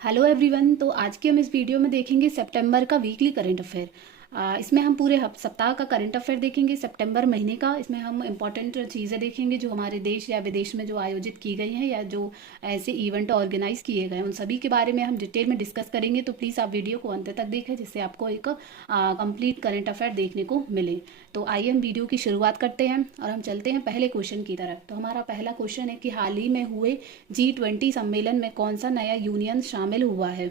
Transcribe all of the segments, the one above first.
Hello everyone. तो आज के हम इस वीडियो में देखेंगे सितंबर का वीकली करंट अफेयर। इसमें हम पूरे सप्ताह का करंट अफेयर देखेंगे सितंबर महीने का। इसमें हम इम्पॉर्टेंट चीज़ें देखेंगे जो हमारे देश या विदेश में जो आयोजित की गई हैं या जो ऐसे इवेंट ऑर्गेनाइज किए गए हैं उन सभी के बारे में हम डिटेल में डिस्कस करेंगे। तो प्लीज़ आप वीडियो को अंत तक देखें जिससे आपको एक कंप्लीट करंट अफेयर देखने को मिले। तो आइए हम वीडियो की शुरुआत करते हैं और हम चलते हैं पहले क्वेश्चन की तरफ। तो हमारा पहला क्वेश्चन है कि हाल ही में हुए G20 सम्मेलन में कौन सा नया यूनियन शामिल हुआ है।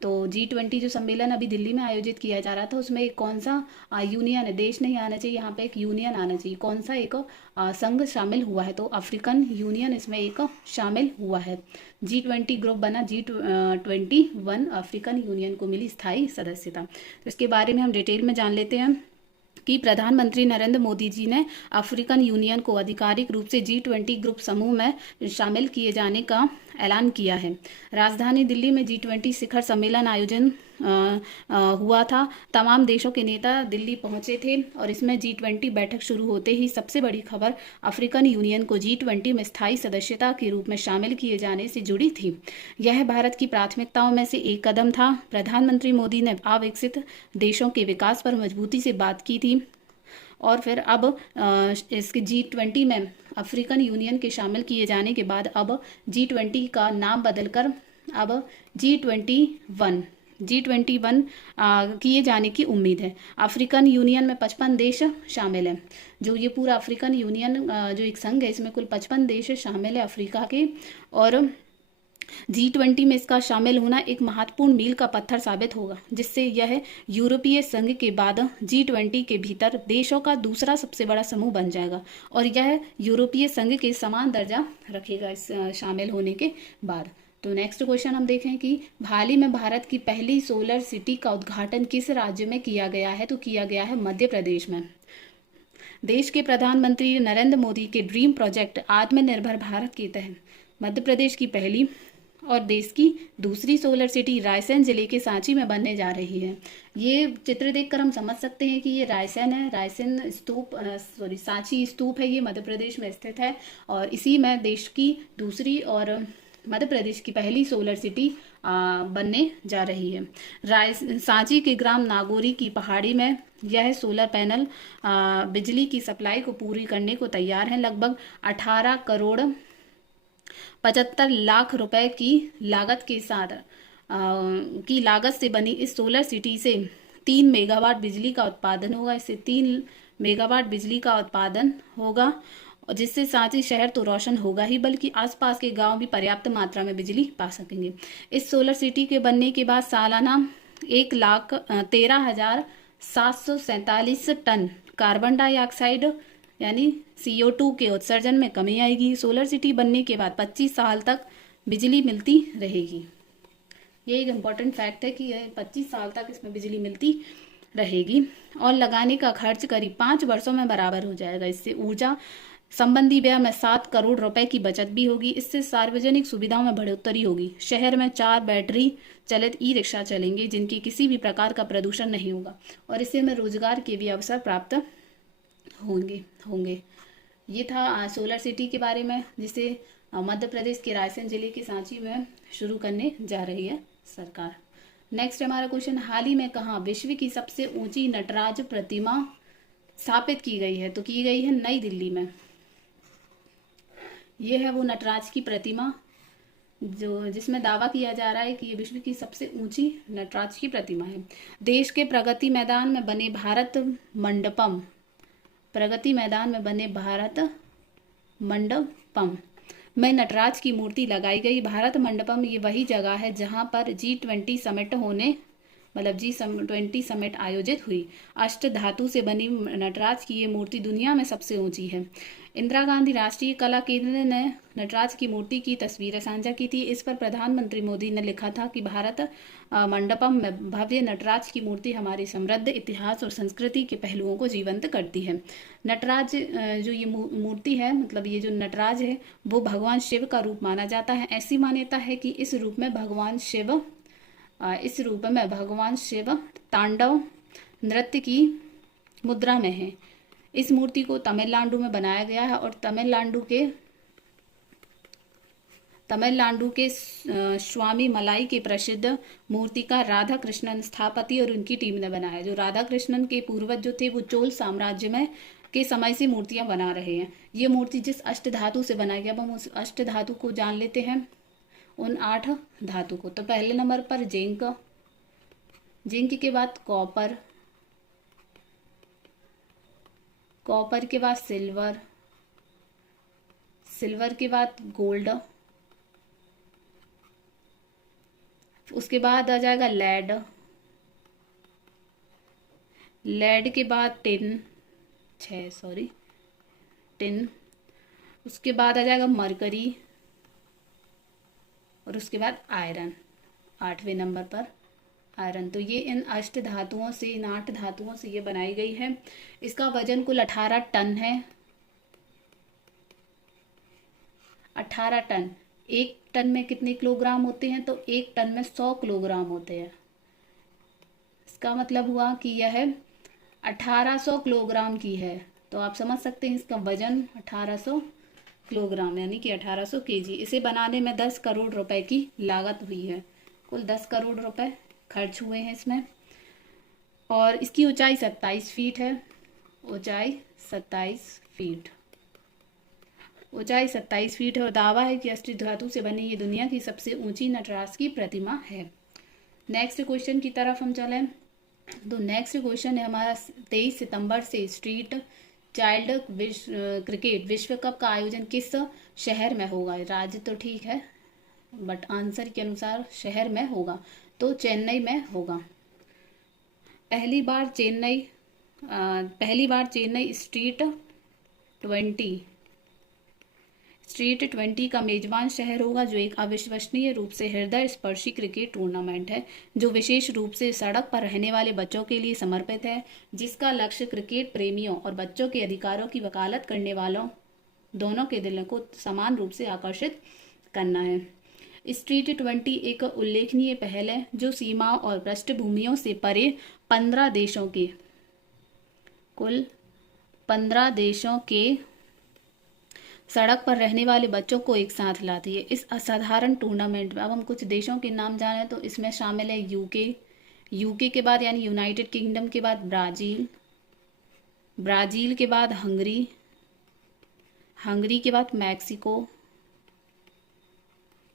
तो G20 जो सम्मेलन अभी दिल्ली में आयोजित किया जा रहा था उसमें एक कौन सा यूनियन है, देश नहीं आना चाहिए यहाँ पे, एक यूनियन आना चाहिए, कौन सा एक संघ शामिल हुआ है। तो अफ्रीकन यूनियन इसमें एक शामिल हुआ है। G20 ग्रुप बना, G21 अफ्रीकन यूनियन को मिली स्थायी सदस्यता। तो इसके बारे में हम डिटेल में जान लेते हैं कि प्रधानमंत्री नरेंद्र मोदी जी ने अफ्रीकन यूनियन को आधिकारिक रूप से G20 ग्रुप समूह में शामिल किए जाने का ऐलान किया है। राजधानी दिल्ली में G20 शिखर सम्मेलन आयोजन हुआ था। तमाम देशों के नेता दिल्ली पहुंचे थे और इसमें G20 बैठक शुरू होते ही सबसे बड़ी खबर अफ्रीकन यूनियन को G20 में स्थायी सदस्यता के रूप में शामिल किए जाने से जुड़ी थी। यह भारत की प्राथमिकताओं में से एक कदम था। प्रधानमंत्री मोदी ने अविकसित देशों के विकास पर मजबूती से बात की थी और फिर अब इसके G20 में अफ्रीकन यूनियन के शामिल किए जाने के बाद अब G20 का नाम बदलकर अब G21 किए जाने की उम्मीद है। अफ्रीकन यूनियन में 55 देश शामिल हैं। जो ये पूरा अफ्रीकन यूनियन जो एक संघ है इसमें कुल 55 देश शामिल है अफ्रीका के। और G20 में इसका शामिल होना एक महत्वपूर्ण मील का पत्थर साबित होगा जिससे यह यूरोपीय संघ के बाद G20 के भीतर देशों का दूसरा सबसे बड़ा समूह बन जाएगा और यह यूरोपीय संघ के समान दर्जा रखेगा इस शामिल होने के बाद। तो नेक्स्ट क्वेश्चन हम देखें कि हाल ही में भारत की पहली सोलर सिटी का उद्घाटन किस राज्य में किया गया है। तो किया गया है मध्य प्रदेश में। देश के प्रधानमंत्री नरेंद्र मोदी के ड्रीम प्रोजेक्ट आत्मनिर्भर भारत के तहत मध्य प्रदेश की पहली और देश की दूसरी सोलर सिटी रायसेन जिले के सांची में बनने जा रही है। ये चित्र देखकर हम समझ सकते हैं कि ये रायसेन है। रायसेन स्तूप सांची स्तूप है, ये मध्य प्रदेश में स्थित है और इसी में देश की दूसरी और मध्य प्रदेश की पहली सोलर सिटी बनने जा रही है। सांची के ग्राम नागौरी की पहाड़ी में यह सोलर पैनल बिजली की सप्लाई को पूरी करने को तैयार है। लगभग 18 करोड़ 75 लाख रुपए की लागत के साथ से बनी इस सोलर सिटी से 3 मेगावाट बिजली का उत्पादन होगा। इससे 3 मेगावाट बिजली का उत्पादन होगा और जिससे सांची शहर तो रोशन होगा ही बल्कि आसपास के गांव भी पर्याप्त मात्रा में बिजली पा सकेंगे। इस सोलर सिटी के बनने के बाद सालाना 1,13,747 टन कार्बन डाइऑक्साइड यानी CO2 के उत्सर्जन में कमी आएगी। सोलर सिटी बनने के बाद 25 साल तक बिजली मिलती रहेगी। ये एक इम्पॉर्टेंट फैक्ट है कि 25 साल तक इसमें बिजली मिलती रहेगी और लगाने का खर्च करीब 5 वर्षों में बराबर हो जाएगा। इससे ऊर्जा संबंधी व्यय में 7 करोड़ रुपए की बचत भी होगी। इससे सार्वजनिक सुविधाओं में बढ़ोतरी होगी। शहर में 4 बैटरी चलित ई-रिक्शा चलेंगे जिनकी किसी भी प्रकार का प्रदूषण नहीं होगा और इससे हमें रोजगार के भी अवसर प्राप्त होंगे। ये था सोलर सिटी के बारे में जिसे मध्य प्रदेश के रायसेन जिले के सांची में शुरू करने जा रही है सरकार। नेक्स्ट हमारा क्वेश्चन, हाल ही में कहाँ विश्व की सबसे ऊंची नटराज प्रतिमा स्थापित की गई है। तो की गई है नई दिल्ली में। ये है वो नटराज की प्रतिमा जिसमें दावा किया जा रहा है कि ये विश्व की सबसे ऊंची नटराज की प्रतिमा है। देश के प्रगति मैदान में बने भारत मंडपम में नटराज की मूर्ति लगाई गई। भारत मंडपम ये वही जगह है जहां पर G20 समिट आयोजित हुई। अष्ट धातु से बनी नटराज की ये मूर्ति दुनिया में सबसे ऊंची है। इंदिरा गांधी राष्ट्रीय कला केंद्र ने नटराज की मूर्ति की तस्वीरें साझा की थी। इस पर प्रधानमंत्री मोदी ने लिखा था कि भारत मंडपम में भव्य नटराज की मूर्ति हमारी समृद्ध इतिहास और संस्कृति के पहलुओं को जीवंत करती है। नटराज जो ये मूर्ति है, मतलब ये जो नटराज है वो भगवान शिव का रूप माना जाता है। ऐसी मान्यता है कि इस रूप में भगवान शिव तांडव नृत्य की मुद्रा में है। इस मूर्ति को तमिलनाडु में बनाया गया है और तमिलनाडु के स्वामी मलाई के प्रसिद्ध मूर्तिकार राधा कृष्णन स्थापति और उनकी टीम ने बनाया। जो राधा कृष्णन के पूर्वज जो थे वो चोल साम्राज्य में के समय से मूर्तियां बना रहे हैं। ये मूर्ति जिस अष्ट धातु से बनाई गई, अब हम उस अष्ट धातु को जान लेते हैं, उन 8 धातु को। तो पहले नंबर पर जिंक, जिंक के बाद कॉपर, कॉपर के बाद सिल्वर, सिल्वर के बाद गोल्ड, उसके बाद आ जाएगा लेड, लेड के बाद टिन, टिन, उसके बाद आ जाएगा मरकरी, और उसके बाद आयरन, 8वें नंबर पर आयरन। तो ये इन अष्ट धातुओं से, इन 8 धातुओं से ये बनाई गई है। इसका वजन कुल 18 टन है। 18 टन। 1 टन में कितने किलोग्राम होते हैं? तो 1 टन में 100 किलोग्राम होते हैं। इसका मतलब हुआ कि यह 1800 किलोग्राम की है। तो आप समझ सकते हैं इसका वजन 1800 किलोग्राम यानी कि 1800 केजी। इसे बनाने में 10 करोड़ रुपए की लागत हुई है। कुल 10 करोड़ रुपए खर्च हुए हैं इसमें। और इसकी ऊंचाई 27 फीट है। ऊंचाई 27 फीट, ऊंचाई 27 फीट है। और दावा है कि अष्ट धातु से बनी ये दुनिया की सबसे ऊंची नटराज की प्रतिमा है। नेक्स्ट क्वेश्चन की तरफ हम चलें। तो नेक्स्ट क्वेश्चन है हमारा 23 सितंबर से स्ट्रीट चाइल्ड क्रिकेट विश्व कप का आयोजन किस शहर में होगा? राज्य तो ठीक है बट आंसर के अनुसार शहर में होगा, तो चेन्नई में होगा। पहली बार चेन्नई स्ट्रीट 20 का मेजबान शहर होगा, जो एक अविश्वसनीय रूप से हृदय स्पर्शी क्रिकेट टूर्नामेंट है, जो विशेष रूप से सड़क पर रहने वाले बच्चों के लिए समर्पित है, जिसका लक्ष्य क्रिकेट प्रेमियों और बच्चों के अधिकारों की वकालत करने वालों दोनों के दिलों को समान रूप से आकर्षित करना है। स्ट्रीट 20 एक उल्लेखनीय पहल है जो सीमाओं और पृष्ठभूमियों से परे 15 देशों के कुल 15 देशों के सड़क पर रहने वाले बच्चों को एक साथ लाती है। इस असाधारण टूर्नामेंट में अब हम कुछ देशों के नाम जाने तो इसमें शामिल है यूके के बाद यानी यूनाइटेड किंगडम के बाद ब्राजील के बाद हंगरी के बाद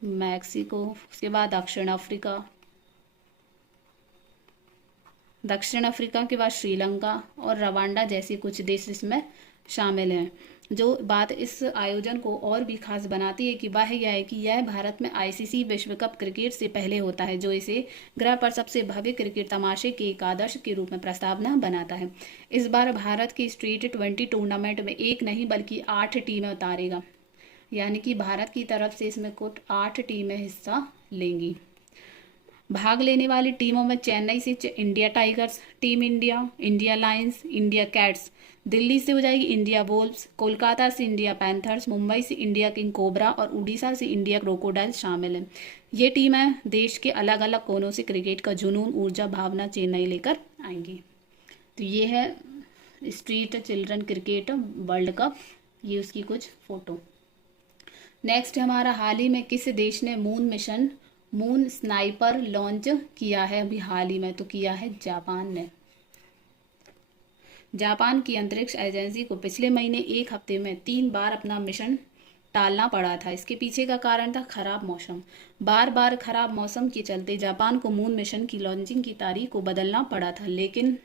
मैक्सिको, उसके बाद दक्षिण अफ्रीका के बाद श्रीलंका और रवांडा जैसे कुछ देश इसमें शामिल हैं। जो बात इस आयोजन को और भी खास बनाती है कि वह यह है कि यह भारत में आईसीसी विश्व कप क्रिकेट से पहले होता है, जो इसे ग्रह पर सबसे भव्य क्रिकेट तमाशे के एक आदर्श के रूप में प्रस्तावना बनाता है। इस बार भारत की स्ट्रीट 20 टूर्नामेंट में 1 नहीं बल्कि 8 टीमें उतारेगा, यानी कि भारत की तरफ से इसमें कुल 8 टीमें हिस्सा लेंगी। भाग लेने वाली टीमों में चेन्नई से India tigers, team India, India Lions, India cats, Delhi से हो जाएगी इंडिया वोल्व्स, कोलकाता से इंडिया पैंथर्स, मुंबई से इंडिया किंग कोबरा और उड़ीसा से इंडिया क्रोकोडाइल शामिल हैं। ये टीमें देश के अलग अलग कोनों से क्रिकेट का जुनून, ऊर्जा, भावना चेन्नई लेकर आएंगी। तो ये है street children cricket world cup, ये उसकी कुछ फोटो। नेक्स्ट हमारा हाल ही में किस देश ने मून स्नाइपर लॉन्च किया है? अभी हाल ही में तो किया है जापान ने। जापान की अंतरिक्ष एजेंसी को पिछले महीने 1 हफ्ते में 3 बार अपना मिशन टालना पड़ा था। इसके पीछे का कारण था खराब मौसम। बार बार खराब मौसम के चलते जापान को मून मिशन की लॉन्चिंग की तारीख को बदलना पड़ा था, लेकिन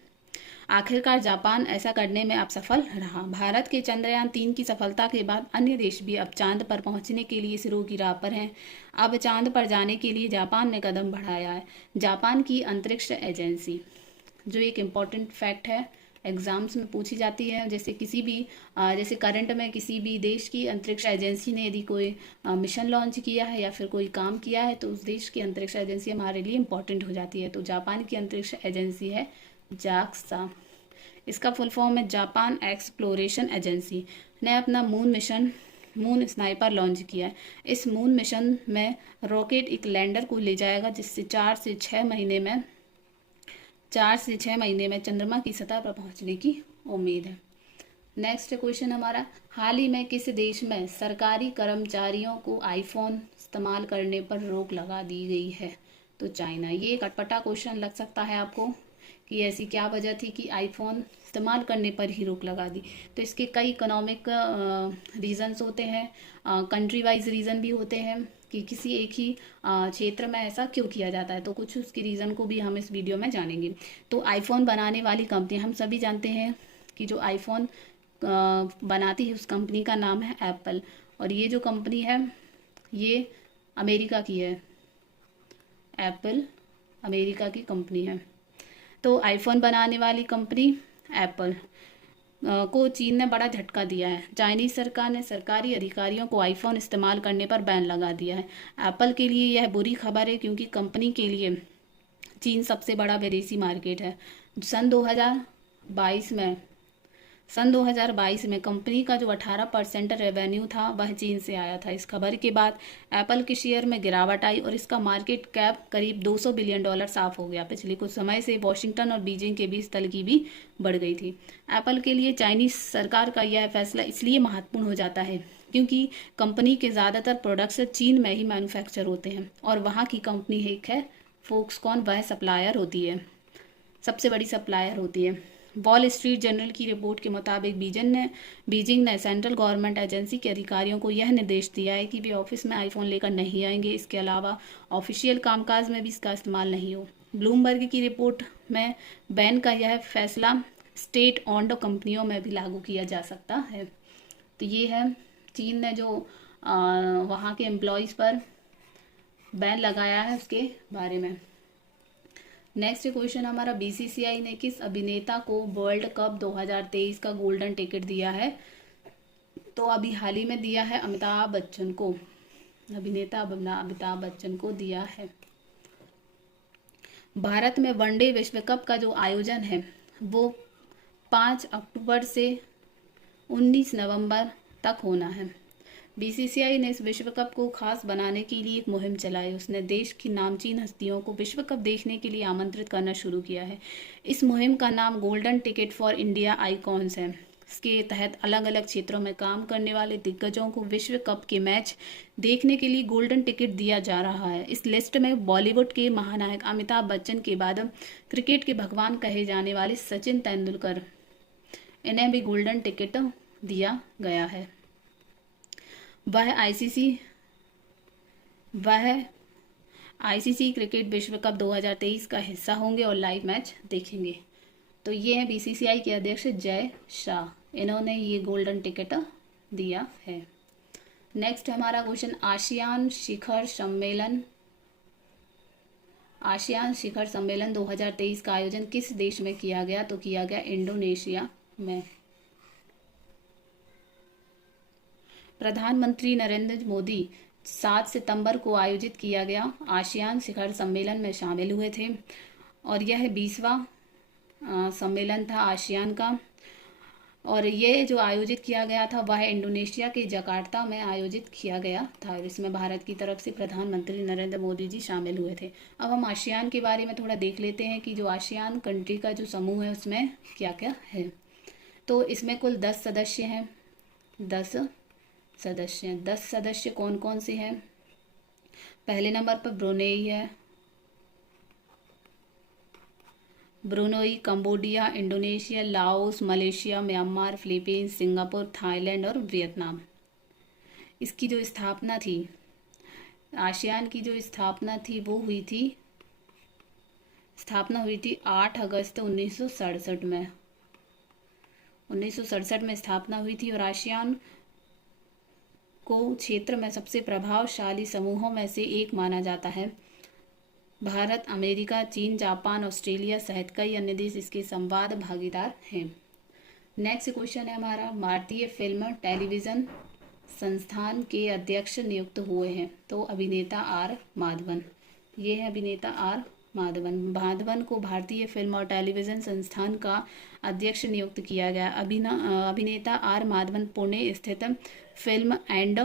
आखिरकार जापान ऐसा करने में अब सफल रहा। भारत के चंद्रयान 3 की सफलता के बाद अन्य देश भी अब चांद पर पहुंचने के लिए इसरो की राह पर हैं। अब चांद पर जाने के लिए जापान ने कदम बढ़ाया है। जापान की अंतरिक्ष एजेंसी, जो एक इम्पॉर्टेंट फैक्ट है, एग्जाम्स में पूछी जाती है, जैसे करंट में किसी भी देश की अंतरिक्ष एजेंसी ने यदि कोई मिशन लॉन्च किया है या फिर कोई काम किया है तो उस देश की अंतरिक्ष एजेंसी हमारे लिए इम्पॉर्टेंट हो जाती है। तो जापान की अंतरिक्ष एजेंसी है जाक्सा। इसका फुल फॉर्म है जापान एक्सप्लोरेशन एजेंसी ने अपना मून स्नाइपर लॉन्च किया है। इस मून मिशन में रॉकेट एक लैंडर को ले जाएगा, जिससे 4 से 6 महीने में चंद्रमा की सतह पर पहुंचने की उम्मीद है। नेक्स्ट क्वेश्चन हमारा, हाल ही में किस देश में सरकारी कर्मचारियों को आईफोन इस्तेमाल करने पर रोक लगा दी गई है? तो चाइना। ये एक अटपटा क्वेश्चन लग सकता है आपको कि ऐसी क्या वजह थी कि आईफोन इस्तेमाल करने पर ही रोक लगा दी। तो इसके कई इकोनॉमिक रीजंस होते हैं, कंट्री वाइज रीज़न भी होते हैं कि किसी एक ही क्षेत्र में ऐसा क्यों किया जाता है। तो कुछ उसके रीज़न को भी हम इस वीडियो में जानेंगे। तो आईफोन बनाने वाली कंपनी, हम सभी जानते हैं कि जो आईफोन बनाती है उस कंपनी का नाम है एप्पल। और ये जो कंपनी है ये अमेरिका की है। एप्पल अमेरिका की कंपनी है। तो आईफोन बनाने वाली कंपनी एप्पल को चीन ने बड़ा झटका दिया है। चाइनीज सरकार ने सरकारी अधिकारियों को आईफोन इस्तेमाल करने पर बैन लगा दिया है। एप्पल के लिए यह बुरी खबर है क्योंकि कंपनी के लिए चीन सबसे बड़ा विदेशी मार्केट है। सन 2022 में कंपनी का जो 18% रेवेन्यू था वह चीन से आया था। इस खबर के बाद एप्पल के शेयर में गिरावट आई और इसका मार्केट कैप करीब $200 बिलियन साफ हो गया। पिछले कुछ समय से वॉशिंगटन और बीजिंग के बीच तलखी भी बढ़ गई थी। एप्पल के लिए चाइनीज सरकार का यह फैसला इसलिए महत्वपूर्ण हो जाता है क्योंकि कंपनी के ज़्यादातर प्रोडक्ट्स चीन में ही मैन्युफैक्चर होते हैं और वहाँ की कंपनी एक है फॉक्सकॉन, वह सप्लायर होती है, सबसे बड़ी सप्लायर होती है। वॉल स्ट्रीट जर्नल की रिपोर्ट के मुताबिक बीजिंग ने सेंट्रल गवर्नमेंट एजेंसी के अधिकारियों को यह निर्देश दिया है कि वे ऑफिस में आईफोन लेकर नहीं आएंगे। इसके अलावा ऑफिशियल कामकाज में भी इसका इस्तेमाल नहीं हो। ब्लूमबर्ग की रिपोर्ट में बैन का यह फैसला स्टेट ऑन्ड कंपनियों में भी लागू किया जा सकता है। तो ये है चीन ने जो वहाँ के एम्प्लॉयज़ पर बैन लगाया है उसके बारे में। नेक्स्ट क्वेश्चन हमारा, बीसीसीआई ने किस अभिनेता को वर्ल्ड कप 2023 का गोल्डन टिकट दिया है? तो अभी हाल ही में दिया है अमिताभ बच्चन को। अमिताभ बच्चन को दिया है। भारत में वनडे विश्व कप का जो आयोजन है वो 5 अक्टूबर से 19 नवंबर तक होना है। बीसीसीआई ने इस विश्व कप को खास बनाने के लिए एक मुहिम चलाई। उसने देश की नामचीन हस्तियों को विश्व कप देखने के लिए आमंत्रित करना शुरू किया है। इस मुहिम का नाम golden ticket for India icons है। इसके तहत अलग अलग क्षेत्रों में काम करने वाले दिग्गजों को विश्व कप के मैच देखने के लिए गोल्डन टिकट दिया जा रहा है। इस लिस्ट में बॉलीवुड के महानायक अमिताभ बच्चन के बाद क्रिकेट के भगवान कहे जाने वाले सचिन तेंदुलकर, इन्हें भी गोल्डन टिकट दिया गया है। वह आईसीसी क्रिकेट विश्व कप 2023 का हिस्सा होंगे और लाइव मैच देखेंगे। तो ये है बीसीसीआई के अध्यक्ष जय शाह, इन्होंने ये गोल्डन टिकट दिया है। नेक्स्ट हमारा क्वेश्चन, आसियान शिखर सम्मेलन 2023 का आयोजन किस देश में किया गया? तो किया गया इंडोनेशिया में। प्रधानमंत्री नरेंद्र मोदी 7 सितंबर को आयोजित किया गया आसियान शिखर सम्मेलन में शामिल हुए थे और यह 20वां सम्मेलन था आसियान का। और ये जो आयोजित किया गया था वह इंडोनेशिया के जकार्ता में आयोजित किया गया था। इसमें भारत की तरफ से प्रधानमंत्री नरेंद्र मोदी जी शामिल हुए थे। अब हम आसियान के बारे में थोड़ा देख लेते हैं कि जो आसियान कंट्री का जो समूह है उसमें क्या क्या है। तो इसमें कुल 10 सदस्य हैं। 10 सदस्य कौन कौन से हैं? पहले नंबर पर ब्रुनेई है, Cambodia, Indonesia, Laos, Malaysia, Myanmar, Philippines, Singapore, Thailand और वियतनाम। इसकी जो स्थापना थी, आसियान की जो स्थापना हुई थी 8 अगस्त 1967 में। 1967 में स्थापना हुई थी और आसियान को क्षेत्र में सबसे प्रभावशाली समूहों में से एक माना जाता है। भारत, अमेरिका, चीन, जापान, ऑस्ट्रेलिया सहित कई अन्य देश इसके संवाद भागीदार हैं। नेक्स्ट क्वेश्चन है हमारा, भारतीय फिल्म टेलीविज़न संस्थान के अध्यक्ष नियुक्त हुए हैं? तो अभिनेता आर माधवन, ये है अभिनेता आर माधवन को भारतीय फिल्म और टेलीविज़न संस्थान का अध्यक्ष नियुक्त किया गया। अभिनेता आर माधवन पुणे स्थित film and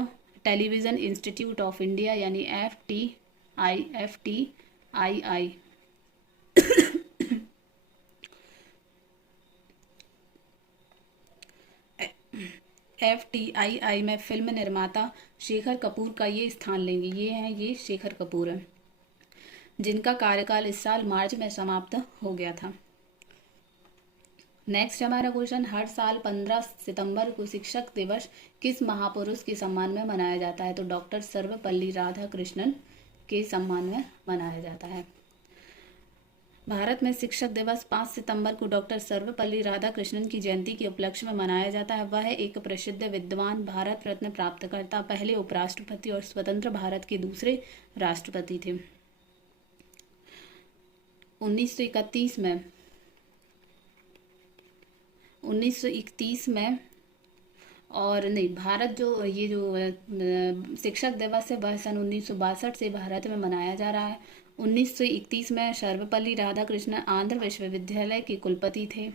television institute of India यानी FTII FTII में फिल्म निर्माता शेखर कपूर का ये स्थान लेंगे। ये शेखर कपूर हैं, जिनका कार्यकाल इस साल मार्च में समाप्त हो गया था। नेक्स्ट हमारा क्वेश्चन, हर साल 15 सितंबर को शिक्षक दिवस किस महापुरुष के सम्मान में मनाया जाता है? तो डॉक्टर सर्वपल्ली राधाकृष्णन के सम्मान में मनाया जाता है। भारत में शिक्षक दिवस 5 सितंबर को डॉक्टर सर्वपल्ली राधाकृष्णन की जयंती के उपलक्ष्य में मनाया जाता है। वह एक प्रसिद्ध विद्वान, भारत रत्न प्राप्तकर्ता, पहले उपराष्ट्रपति और स्वतंत्र भारत के दूसरे राष्ट्रपति थे। 1931 में और नहीं, भारत जो ये जो शिक्षक दिवस है वह सन 1962 से भारत में मनाया जा रहा है। 1931 में सर्वपल्ली राधाकृष्णन आंध्र विश्वविद्यालय के कुलपति थे।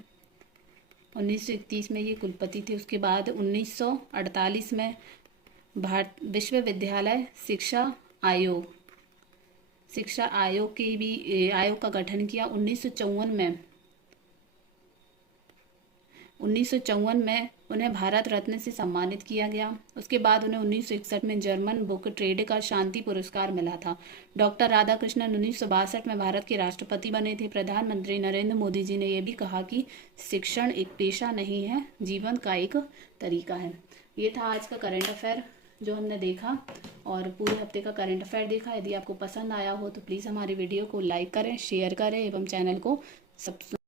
1931 में ये कुलपति थे। उसके बाद 1948 में भारत विश्वविद्यालय शिक्षा आयोग के भी आयोग का गठन किया। 1954 में उन्हें भारत रत्न से सम्मानित किया गया। उसके बाद उन्हें 1961 में जर्मन बुक ट्रेड का शांति पुरस्कार मिला था। डॉक्टर राधाकृष्णन 1962 में भारत के राष्ट्रपति बने थे। प्रधानमंत्री नरेंद्र मोदी जी ने यह भी कहा कि शिक्षण एक पेशा नहीं है, जीवन का एक तरीका है। ये था आज का करंट अफेयर जो हमने देखा और पूरे हफ्ते का करंट अफेयर देखा। यदि आपको पसंद आया हो तो प्लीज़ हमारी वीडियो को लाइक करें, शेयर करें एवं चैनल को सब्सक्राइब